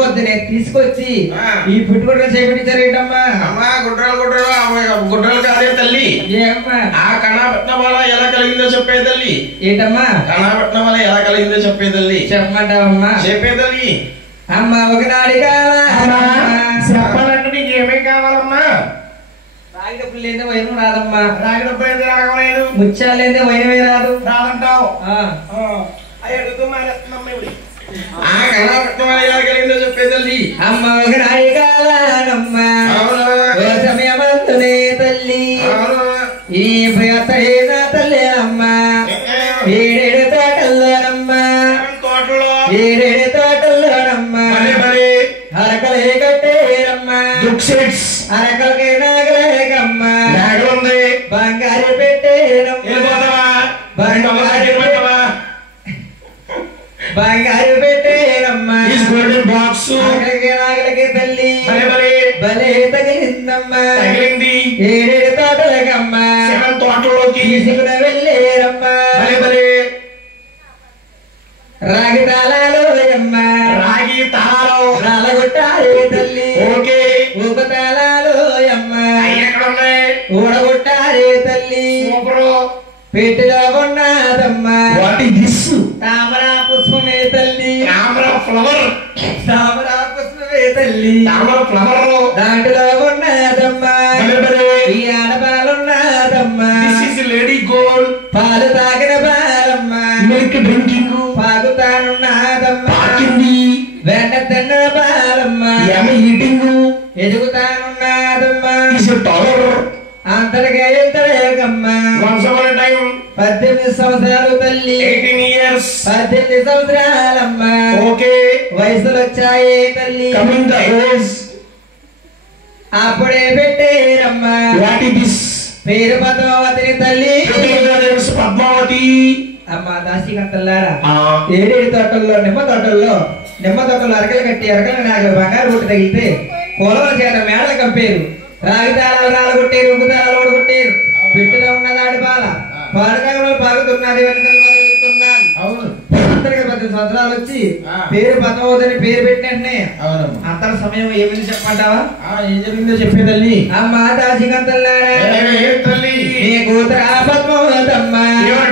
పొద్దునే తీసుకొచ్చి ఈ పుట్టుగుడ్ర చేపట్టించారేటమ్మా అమ్మా గుడ్రలు కాదే తల్లి ఆ కణాపట్నం వల్ల ఎలా కలిగిందో చెప్పే తల్లి ఏంటమ్మా కణాపట్నం వల్ల ఎలా కలిగిందో చెప్పే తల్లి చెప్పమంటావమ్మా చెప్పే తల్లి అమ్మ ఒకనాడు చెప్పాలంటే నీకు ఏమేం కావాలమ్మా రాగి డబ్బులు లేదా వైనం రాదమ్మా రాగి డబ్బులు అయితే రాగలేదు ముత్యాలు లేదా వైనమే రాదు రాదంటావు అవి అడుగుతూ మానేస్తున్నామ్మ ఇప్పుడు ఆ కళాపట్నం వల్ల ఎలా కలిగిందో చెప్పే తల్లి అమ్మ ఒకనాడు కాలనమ్మా సమయమంతునే తల్లి ఈ భయతైన తల్లి అమ్మ ఏడేడు తోటల్లోనమ్మా ఏడేడు తోటల్లోనమ్మా అరకలే కట్టేరమ్మా అరకలకే నాగలేకమ్మా బంగారు పెట్టేరమ్మా బంగారు పెట్టేరమ్మా నాగలకి తల్లి భలే తగిలిందమ్మా ఏడేడు తోటలకమ్మా తోటలోకి తీసుకుని వెళ్ళేరమ్మా రాగి తాళాలు అమ్మా రాగి తాళాలు రాలగొట్టాలి తల్లి ఊక తాళాలు అమ్మా ఊడగొట్టాలి తల్లి పెట్టిలో ఉన్నదమ్మా తామరా పుష్పమే తల్లి తామరా ఫ్లవర్ తామరా పుష్పమే తల్లి తామర ఫ్లవర్ దాంట్లో ఉన్నదమ్మా ఈ ఆడపాలున్నదమ్మా లేడీ గోల్డ్ పాలు తాగిన పాలమ్మా మిల్క్ డ్రింకింగ్ పాకుతానున్నదమ్మా వెన్న తిన్న పాలమ్మా ఈటింగ్ ఎదుగుతానున్నదమ్మా టాలర్ అంతటిగా ఎంతలేకమ్మా 18 సంవత్సరాలు తల్లి 18 సంవత్సరాలమ్మా వయసులు వచ్చాయి తల్లి అప్పుడే పెట్టేరమ్మా పేరు పద్మావతిని తల్లి పద్మావతి అమ్మా దాసికంతల్లారా ఏడేడు తోటల్లో నిమ్మ తోటల్లో అరకలు కట్టి అరకలు నాగలు బంగారు గుట్టు తగిలితే పొలం చేత మేడలు కంపేరు రాగి తాళాలు రాలగొట్టేరు ఉప్పు తాళాలు ఓడగొట్టేరు పెట్టిలో ఉన్నదాడి బాల పాడుకాగలు పాగుతున్నది వెనుకలు అవును 18 సంవత్సరాలు వచ్చి పేరు పద్మావతి పేరు పెట్టినట్టే అవునమ్మా. అంతర సమయం ఏమిటి చెప్పంటావా? ఏం జరిగిందో చెప్పే తల్లి. అమ్మా దాసికంతల్లారా తల్లి నీ కూతురు పద్మావతమ్మ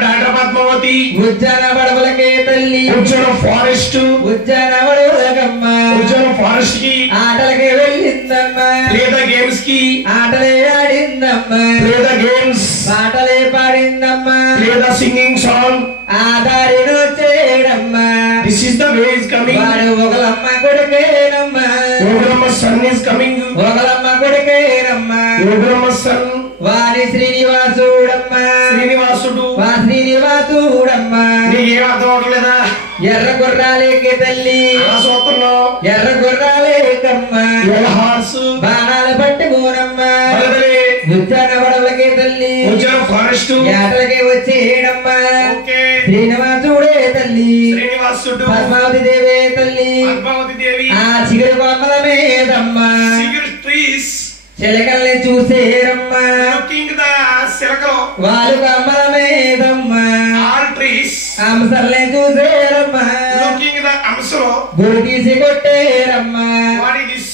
డాక్టర్ పద్మావతి ఉజ్జాన బడవలకే తల్లి ఉజ్జన ఫారెస్ట్ ఉజ్జాన బడవలకమ్మ ఉజ్జన ఫారెస్ట్ కి ఆటలకే వెళ్ళిందమ్మా లేదా గేమ్స్ కి ఆటలే ఆడిందమ్మా లేదా గేమ్స్ పాటలే పాడిందమ్మా లేదా సింగింగ్ సాంగ్ ఆధారిను చేయడమ్మా. This is the way is coming. వాడు ఒకలమ్మ కొడుకేనమ్మా యోగరమ్మ సన్ ఇస్ కమింగ్. ఒకలమ్మ కొడుకేనమ్మా యోగరమ్మ సన్ వారి శ్రీనివాసుడమ్మా శ్రీనివాసుడు వా శ్రీనివాసుడమ్మా. నీకేం అర్థం అవట్లేదా? ఎర్ర గుర్రాలేకే తల్లి అలా చూస్తున్నావు. ఎర్ర గుర్రాలేకమ్మా హార్స్ బాణాలు పట్టుకోనమ్మా. బలబలే ఉజ్జాన బడవలకే తల్లి ఉజ్జన ఫారెస్ట్ ఏటలకే వచ్చేయడమ్మా. ఓకే శ్రీనివాసుడే తల్లి శ్రీనివాసుడు పద్మావతి దేవే తల్లి పద్మావతి దేవి ఆ చిగురు కొమ్మల మీదమ్మా సిగర్ ట్రీస్ చిలకల్ని చూసేరమ్మా. లుకింగ్ ద సిలకలో వాళ్ళు కొమ్మల మీదమ్మా ఆల్ ట్రీస్ అంశల్ని చూసేరమ్మా. లుకింగ్ ద అంశలో గుడి తీసి కొట్టేరమ్మా. What is this?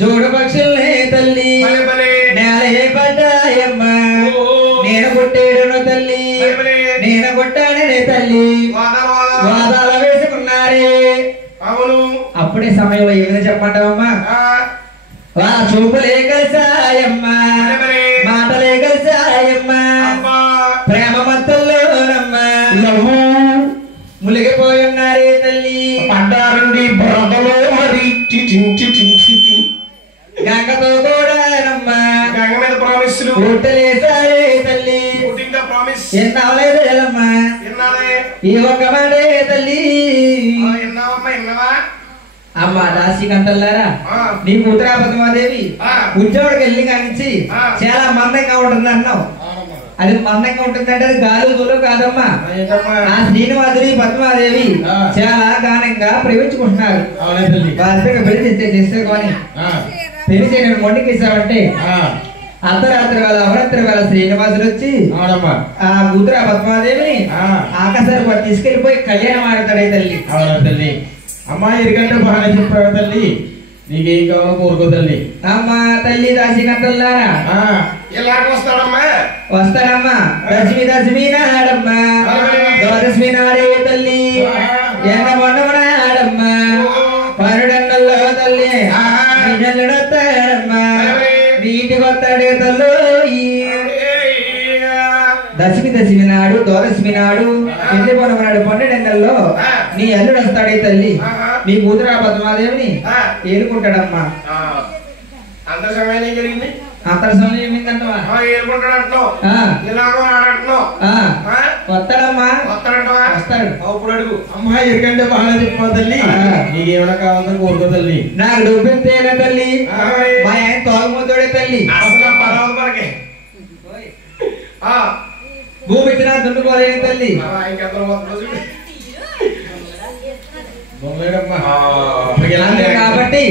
జోడు పక్షుల్ని తల్లి బలే బలే నేలే పడ్డాయమ్మా. ఓ నేను కొట్టేడును తల్లి బలే బలే నేను కొట్టాననే తల్లి వాదాల వాదాల వేసుకున్నారే. అవును. అప్పుడే సమయంలో ఏమైనా చెప్పమంటావమ్మా? వా చూపులే కలిసాయమ్మా బలే బలే మాటలే కలిసాయమ్మా. అబ్బా ప్రేమ మత్తుల్లోనమ్మా లవ్ మునిగిపోయి ఉన్నారే తల్లి. పడ్డారండి బురదలో మరి టిటిన్ టిటిన్ టిటిన్. గంగతో కూడానమ్మా గంగ మీద ప్రామిస్లు ఉట్టలేసారే తల్లి. పుట్టింగ్ ద ప్రామిస్ ఎన్నవలేదమ్మా విన్నాలే. ఈ ఒక్క మాటే తల్లి. విన్నావమ్మా విన్నావా? అమ్మా దాసికంతల్లారా నీ కూతురా పద్మాదేవి ఉద్యోగడికి వెళ్ళి కానించి చాలా మందంగా ఉంటుంది అన్నావు. అది మందంగా ఉంటుందంటే అది గాలులో కాదమ్మా. ఆ శ్రీనివాసుని పద్మాదేవి చాలా గానంగా ప్రేమించుకుంటున్నారు. వారి పెళ్లి చేసుకోని పెళ్లి చేయని మొండికేసావంటే అర్ధరాత్రి వేళ అవరాత్రి వేళ శ్రీనివాసుడు వచ్చి ఆ కూతురు పద్మాదేవిని ఆకాశానికి తీసుకెళ్లిపోయి కళ్యాణం ఆడతాడే తల్లి. తల్లి అమ్మా ఎరికంటే బాగానే చెప్పావు తల్లి. నీకేం కావాలో కోరుకో తల్లి. అమ్మా తల్లి దాసికంతల్లారా ఎలాగ వస్తాడమ్మా? వస్తాడమ్మా. దశమి నాడమ్మా ద్వాదశమి నాడే తల్లి ఎండ మొన్నమనాడమ్మా. పరుడన్నల్లో తల్లి వస్తాడమ్మా. నీటికి వస్తాడే తల్లు. దశమి నాడు ద్వాదశమి నాడు ఎండి పొనమనాడు 12 నెలల్లో నీ అల్లుడు వస్తాడే తల్లి. నీ కూతురు పద్మాదేవిని ఏలుకుంటాడమ్మా. అంత సమయం జరిగింది. అంతర సమయం ఏమిందంటవా? ఏలుకుంటాడు అంటున్నావు. వస్తాడమ్మా వస్తాడంటవా? వస్తాడు. అప్పుడు అడుగు. అమ్మా ఎరికంటే బాగానే చెప్పావు తల్లి. నీకేమైనా కావాలని కోరుకో తల్లి. నాకు డబ్బితేనే తల్లి. మా ఆయన తోగముతోడే తల్లి. అసలు పర్వాలేదు మనకి. భూమి ఇచ్చినా దున్నుకోలేని తల్లి. కాబట్టి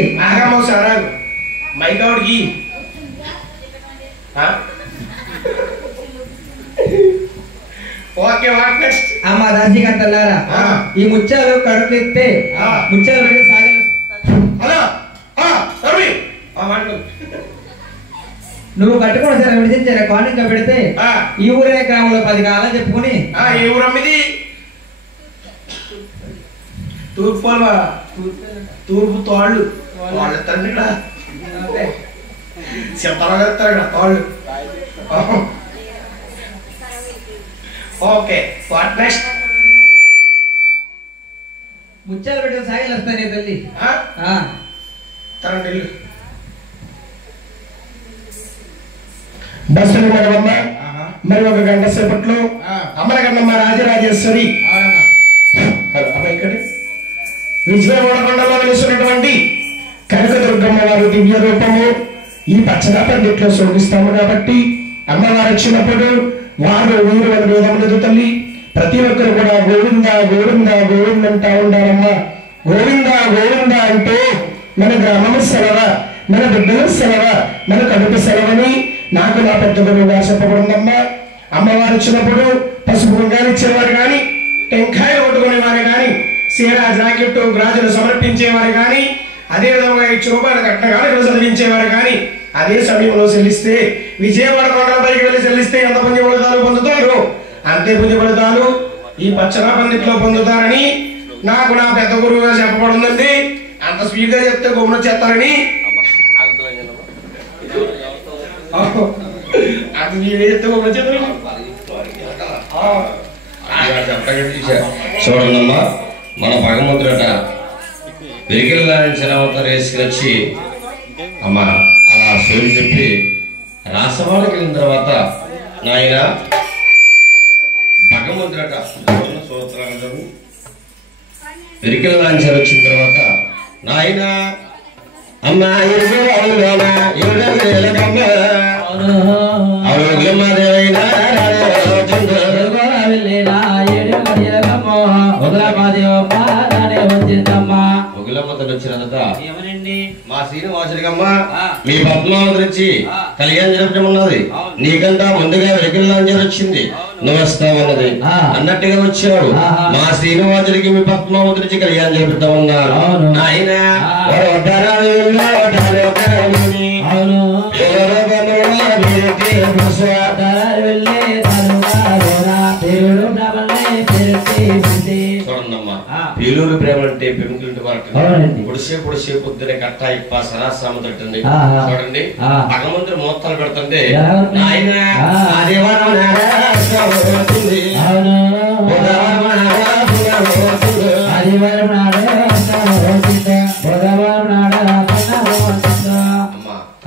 మైకౌడికి ఓకే వాట్ నెక్స్ట్? అమ్మ దాసికంతల్లారా ఈ ముత్యాలు కడుపు ఎత్తే ముత్యాలు రెండు సాగలు. హలో నువ్వు కట్టుకుని సరే విడిచించారా కానుక పెడితే ఈ ఊరే గ్రామంలో 10 కాలం చెప్పుకుని ఏ ఊరమ్మిది? తూర్పు తోళ్ళు వాళ్ళు ఎత్తారండి ఇక్కడ. చెప్తారా ఎత్తారు ఇక్కడ తోళ్ళు. Okay what next? ముత్యాలు పెట్టిన సాగలు వస్తాయి తల్లి. తరండి ఇల్లు బస్సులు నడవమ్మ. మరి ఒక గంట సేపట్లో అమరగన్నమ్మ రాజరాజేశ్వరి విజయవాడకొండలో వెలుస్తున్నటువంటి కనకదుర్గమ్మ వారి దివ్య రూపము ఈ పచ్చగా పండిట్లో శోభిస్తాము. కాబట్టి అమ్మవారు వచ్చినప్పుడు వారు వీరు అని వేదములదు తల్లి. ప్రతి ఒక్కరు కూడా గోవింద గోవింద గోవింద అంటా ఉండాలమ్మా. గోవింద గోవింద అంటే మన గ్రామము సెలవ, మన బిడ్డలు సెలవ, మన కడుపు సెలవని నాకు నా పెద్ద గురువుగా చెప్పబడిందమ్మా. అమ్మవారు వచ్చినప్పుడు పసుపు కుంకాలు ఇచ్చేవారు కానీ, టెంకాయలు కొట్టుకునేవారు కానీ, చీర జాకెట్టు గాజులు సమర్పించేవారు కానీ అదే విధంగా ఈ చూపాలు కట్టగాడులు చదివించేవారు కానీ అదే సమయంలో చెల్లిస్తే విజయవాడ కొండలపైకి వెళ్ళి చెల్లిస్తే ఎంత పుణ్య ఫలితాలు పొందుతారు అంతే పుణ్య ఫలితాలు ఈ పచ్చనా పండిట్లో పొందుతారని నాకు నా పెద్ద గురువుగా చెప్పబడిందండి. అంత స్పీడ్ గా చెప్తే గమనం చేస్తారని చూడండమ్మా, మన భగవంతుడట వెరికిల్లాంచిన అవతారం వేసుకొచ్చి అమ్మ అలా సోది చెప్పి రాసవాడకి వెళ్ళిన తర్వాత నాయన భగవంతుడట వెరికిల్లాంచిన వచ్చిన తర్వాత నాయన అమ్మ మా శ్రీనివాసుడికమ్మ మీ పద్మావతి నుంచి కళ్యాణ్ జరపడం ఉన్నది, నీకంటా ముందుగా వెలికిల్లాంజర్ వచ్చింది, నువ్వు వస్తావన్నది అన్నట్టుగా వచ్చాడు. మా శ్రీనివాసుడికి మీ పద్మావతి నుంచి కళ్యాణ్ జరుపుతామన్నారు. ఆయన చూడండమ్మా, పేలూరు ప్రేమ అంటే పెంకులుంటి వరకు పొడిసే పొద్దునే కట్ట ఇప్ప సరాసమ తట్టండి. చూడండి భగవంతుడు మోత్తాలు పెడుతుంటే ఆయన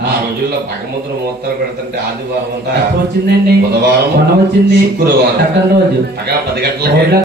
ఆ రోజుల్లో భగవంతుడు మోత్తాలు పెడుతుంటే ఆదివారం అంతా వచ్చిందండి, బుధవారం వచ్చింది, శుక్రవారం 10 గంటలకి